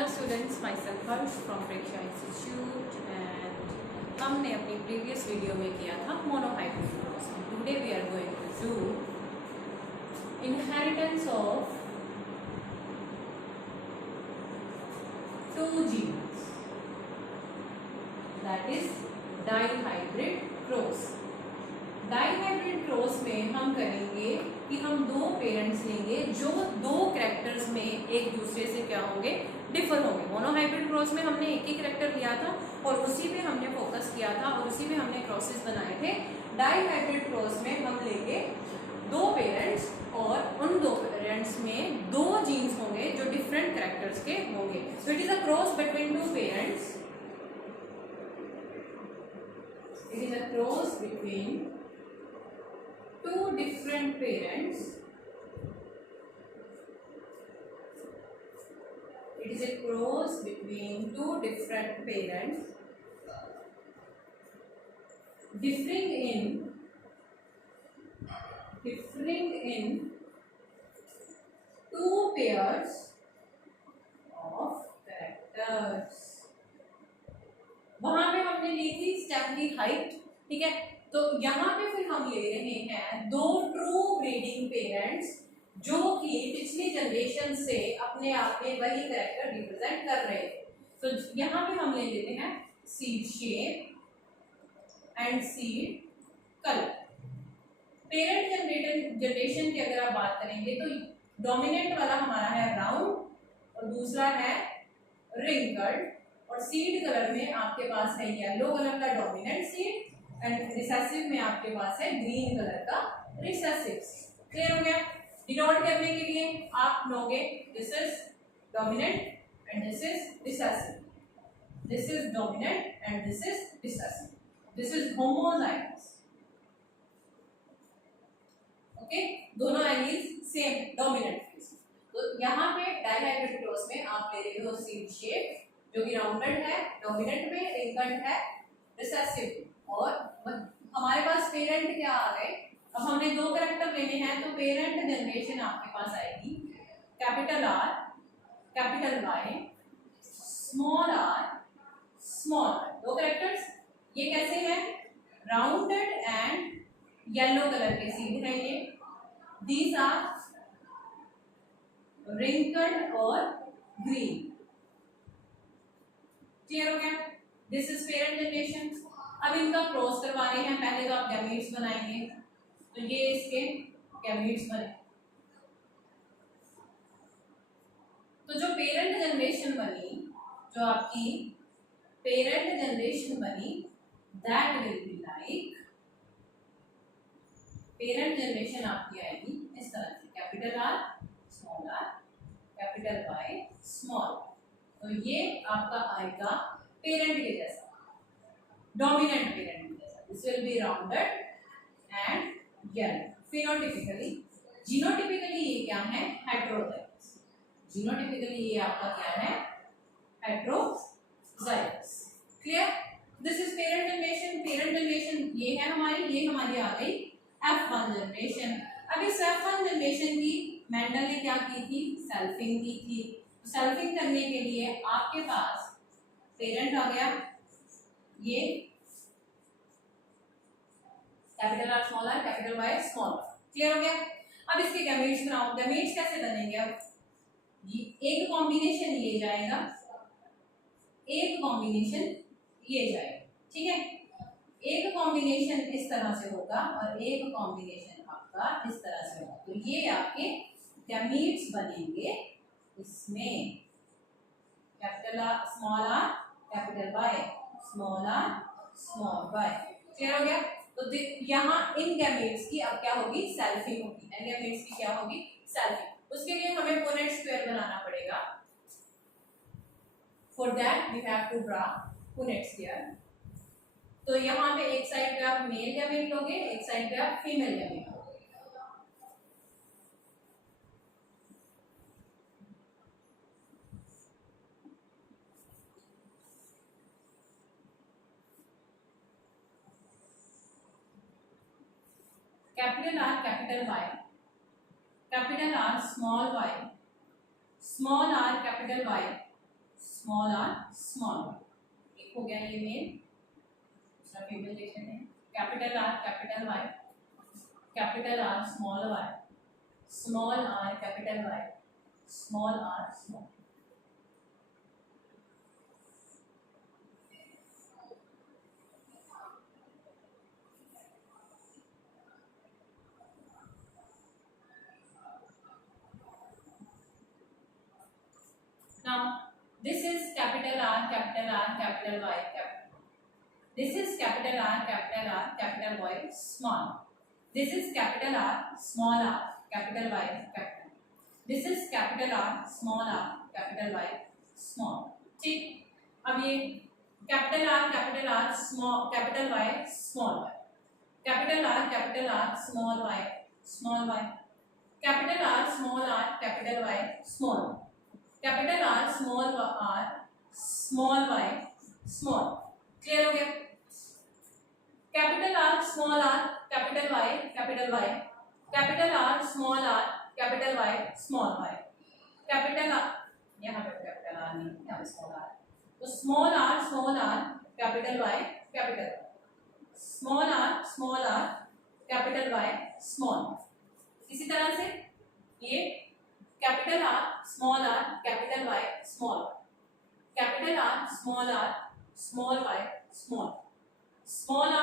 Hello students, myself Harsh from Preksha institute and हमने अपनी previous video में किया था monohybrid cross. Today we are going to do inheritance of two genes, that is dihybrid cross. Dihybrid cross में हम करेंगे कि हम दो पेरेंट्स लेंगे जो दो कैरेक्टर्स में एक दूसरे से क्या होंगे, डिफर होंगे। मोनोहाइब्रिड क्रॉस में हमने एक ही कैरेक्टर लिया था और उसी पे हमने फोकस किया था और उसी में हमने क्रॉसेस बनाए थे। डाइहाइब्रिड क्रॉस में हम लेंगे दो पेरेंट्स और उन दो पेरेंट्स में दो जीन्स होंगे जो डिफरेंट कैरेक्टर्स के होंगे। So it is a cross between two parents. It is a cross between two different parents. It is a cross between two different parents differing in two pairs of characters. वहां पे हमने ली थी stem की height, ठीक है। तो यहाँ पे फिर हम ले रहे हैं दो ट्रू ब्रीडिंग पेरेंट्स जो कि पिछली जनरेशन से अपने आप में वही कैरेक्टर रिप्रेजेंट कर रहे थे। तो यहाँ पे हम ले लेते हैं seed shape and seed colour. Parent generation की अगर आप बात करेंगे तो डोमिनेंट वाला हमारा है राउंड और दूसरा है रिंकल्ड, और सीड कलर में आपके पास है येलो कलर का डोमिनेंट सीड एंड रिसेसिव में आपके पास है ग्रीन कलर का रिसेसिव। क्लियर हो गया। डिनोट करने के लिए आप लोगे this is dominant and this is recessive, this is dominant and this is recessive, this is homozygous. Okay, दोनों एलील्स सेम डोमिनेंट फेज। तो यहाँ पे डाइहाइब्रिड क्रॉस में आप ले रहे हो सीड शेप जो कि राउंडेड है, डोमिनेंट में, रिंकल्ड है, रिसेसिव। और हमारे पास पेरेंट क्या आ गए। अब हमने दो कैरेक्टर लेने हैं तो पेरेंट जनरेशन आपके पास आएगी capital R, capital Y, small R, small R. दो कैरेक्टर्स ये कैसे हैं, राउंडेड एंड येलो कलर के सीड है ये। दीज आर रिंकल्ड और ग्रीन। क्लियर हो गया। This is parent generation. अब इनका क्रॉस करवाने हैं। पहले तो आप गैमीट्स बनाएंगे, तो ये इसके गैमीट्स बने। तो जो पेरेंट जनरेशन बनी, जो आपकी पेरेंट जनरेशन बनी, that will be like, parent generation आपकी आएगी इस तरह से, capital R, small R, capital Y, small. तो ये आपका आएगा पेरेंट के जैसा, डोमिनेंट पेरेंट के जैसा। This will be rounded and yellow. Phenotypically, genotypically ये क्या है, हेटेरोजाइगस। जीनोटिपिकली ये आपका क्या है, heterozygous. Clear. This is parent generation. Parent generation ये है हमारी, ये हमारी आ गई F1 जनरेशन। अब इस F1 जनरेशन की मेंडल ने क्या की थी, सेल्फिंग की थी। सेल्फिंग करने के लिए आपके पास पेरेंट आ गया ये capital R, small R, capital Y, small R. Clear हो गया। अब इसके गैमेट्स बनाओ। गैमेट्स कैसे बनेंगे, अब ये एक कॉम्बिनेशन ये जाएगा, एक कॉम्बिनेशन ये जाएगा, ठीक है। एक कॉम्बिनेशन इस तरह से होगा और एक कॉम्बिनेशन आपका इस तरह से होगा। तो ये आपके गैमेट्स बनेंगे। इसमें capital R, small R, capital Y, small R, small Y. Clear हो गया। तो यहाँ इन गैमेट्स की अब क्या होगी, सेल्फिंग होगी। इन गैमेट्स की क्या होगी, सेल्फिंग। उसके लिए हमें पुनेट स्क्वायर बनाना पड़ेगा। For that we have to draw Punnett square. तो यहाँ पे एक साइड पे आप मेल गैमेट लोगे, एक साइड पे आप फीमेल गैमेट लोगे। Capital R, capital Y, capital R, small Y, small R, capital Y, small R small Y. एक हो गया ये मेल, दूसरा फीमेल देख लेते हैं। Capital R capital Y, capital R small Y, small R capital Y, small R small. Now this is capital R capital R capital Y capital. This is capital R capital Y small. This is capital R small r capital Y capital. This is capital R small r capital Y small. ठीक, अब ये capital R small capital Y small y, capital R small y small y, capital R small r capital Y small, capital R small y small. Clear हो गया? Capital R small r capital Y, capital R small r capital Y small y, capital R, यहाँ पे capital R नहीं, यहाँ small r, तो small r capital Y capital, small r capital Y small. इसी तरह से ये capital R small r capital Y small, capital R small y small, small r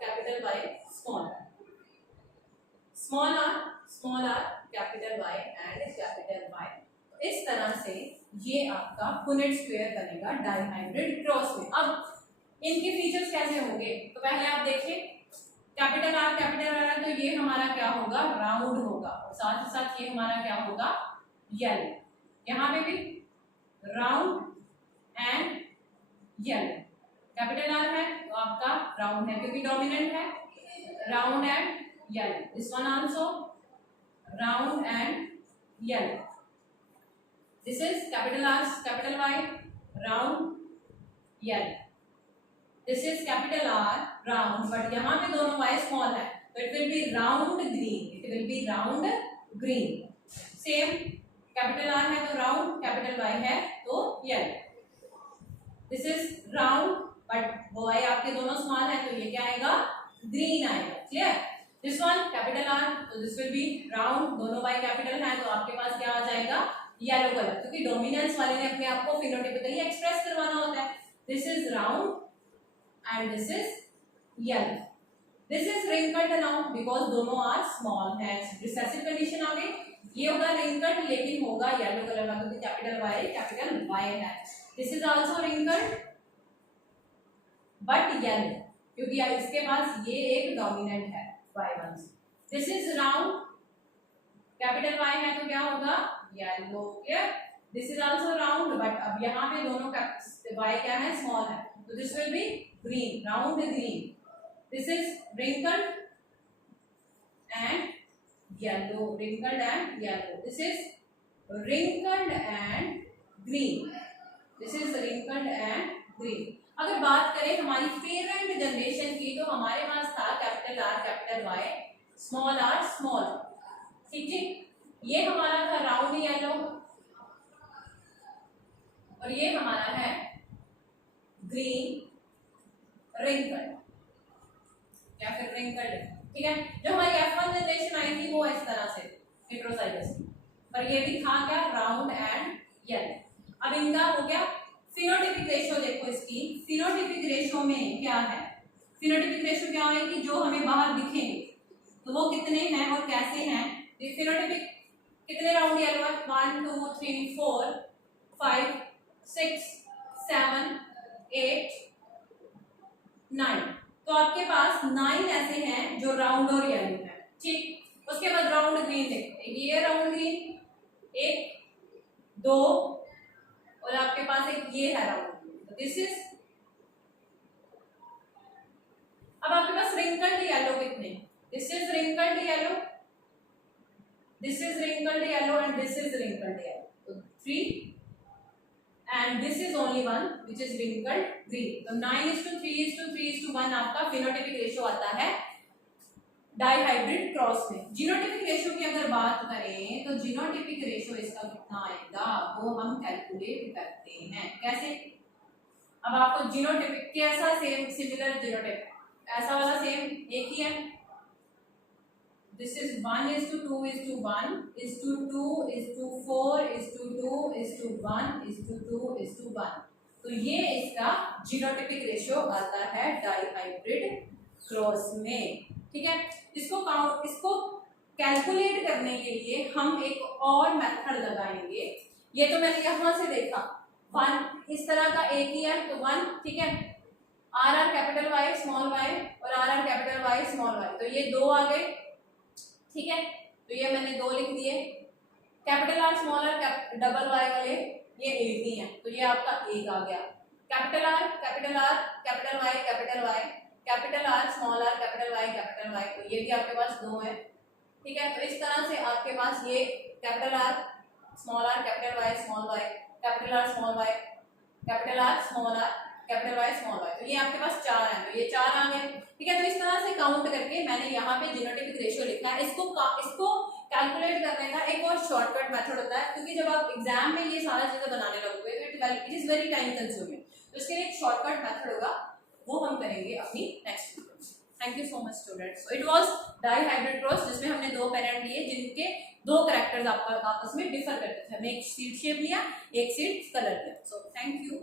capital Y small, small r capital Y and capital Y। इस तरह से ये आपका Punnett square बनेगा डाइहाइब्रिड क्रॉस में। अब इनके फीचर्स कैसे होंगे, तो पहले आप देखिए कैपिटल R तो ये हमारा क्या होगा, राउंड होगा, और साथ ही साथ ये हमारा क्या होगा, येलो। यहाँ पे भी round and yellow, capital R है तो आपका राउंड है क्योंकि डोमिनेंट है, round and yellow. This one also round and yellow. This is capital R capital Y round yellow. This is capital R round, but यहाँ पे दोनों y स्मॉल है तो it will be round green, it will be round green. Same capital R है तो round, capital Y है तो yellow. This is round but y आपके दोनों स्मॉल है तो ये क्या आएगा, ग्रीन आएगा। Clear? This one capital R तो दिस विल बी राउंड, दोनों y कैपिटल है तो आपके पास क्या आ जाएगा, येलो कलर, क्योंकि डोमिनेंस वाले ने अपने आप को फिनोटाइपिकली एक्सप्रेस करवाना होता है। This is round and this is yellow. This is wrinkled now because दोनों are small है। रिसेसिव कंडीशन आ गई, ये होगा wrinkled लेकिन होगा येलो कलर का क्योंकि कैपिटल Y है। This is also wrinkled but yellow क्योंकि इसके पास ये एक डोमिनेंट है Y1। This is round, capital Y है तो क्या होगा, yellow. Clear? This is also round but अब यहाँ पे दोनों Y क्या है, स्मॉल है, तो this will be green, round green. This is wrinkled and yellow, wrinkled and yellow. This is wrinkled and green. This is wrinkled and green. अगर बात करें हमारी पेरेंट जनरेशन की तो हमारे पास था capital R capital Y small r small, ठीक, ये हमारा था राउंड येलो और ये हमारा है ग्रीन रिंकल्ड या फिर रिंकल्ड। ठीक है, जो हमारी F1 जनरेशन आई थी वो इस तरह से हेटेरोजाइगस, पर ये भी था क्या, राउंड एंड येलो। अब इनका हो गया फिनोटाइपिक रेशियो। देखो इसकी फिनोटाइपिक रेशियो में क्या है, फिनोटाइपिक रेशियो क्या है कि जो हमें बाहर दिखेंगे तो वो कितने हैं और कैसे हैं। फिनोटाइपिक कितने राउंड येलो है, 1 2 3 4 5 6 7 8 9, तो आपके पास 9 ऐसे हैं जो राउंड और येलो है। ठीक, उसके बाद राउंड ग्रीन देखते हैं, ये राउंड ग्रीन 1 2 और आपके पास एक ये है राउंड ग्रीन, तो दिस इज। अब आपके पास रिंकल्ड येलो कितने, this is wrinkled yellow, this is wrinkled yellow and this is wrinkled yellow, तो 3 and this is only one which is wrinkled green। तो 9:3:3:1 आपका फिनोटाइपिक रेशियो आता है डाइहाइब्रिड क्रॉस में। जीनोटिपिक रेशियो की अगर बात करें तो जीनोटिपिक रेशियो इसका कितना आएगा वो हम कैलकुलेट करते हैं। कैसे? अब आपको जीनोटिपिक कैसा सेम सिमिलर जीनोटाइप, ऐसा वाला सेम एक ही है। This is 1:2:1:4:2:4:2:1:1। तो ये इसका जीनोटिपिक रेशियो आता है डाइहाइब्रिड क्रॉस में। ठीक है, इसको कैलकुलेट करने के लिए हम एक और मेथड लगाएंगे। ये तो मैंने यहां से देखा 1 इस तरह का एक ही है तो 1, ठीक है, R capital Y small Y और R capital Y small Y, तो ये 2 आ गए। ठीक है, तो ये मैंने 2 लिख दिए। Capital R small R double Y वाले ये एक ही है, तो ये आपका 1 आ गया। Capital R capital Y capital R small R capital Y, तो ये भी आपके पास 2 है। ठीक है, तो इस तरह से आपके पास ये capital R small R capital Y small Y capital R small Y capital R small R capital Y small Y, तो ये आपके पास 4 है, तो ये 4 आ गए। ठीक है, तो इस तरह से काउंट करके मैंने यहाँ पे जीनोटिपिक रेशियो लिखा है। इसको कैलकुलेट करने का एक और शॉर्टकट मेथड होता है, क्योंकि जब आप एग्जाम में ये सारा चीजें बनाने लगोगे तो it is very time consuming, तो इसके लिए एक शॉर्टकट मेथड होगा, वो हम करेंगे अपनी नेक्स्ट वीडियो में। Thank you so much students. So it was dihybrid cross जिसमें हमने 2 पेरेंट लिए जिनके 2 कैरेक्टर्स आपस में डिफर करते थे। हमने एक सीड शेप लिया, एक सीड कलर लिया। So thank you.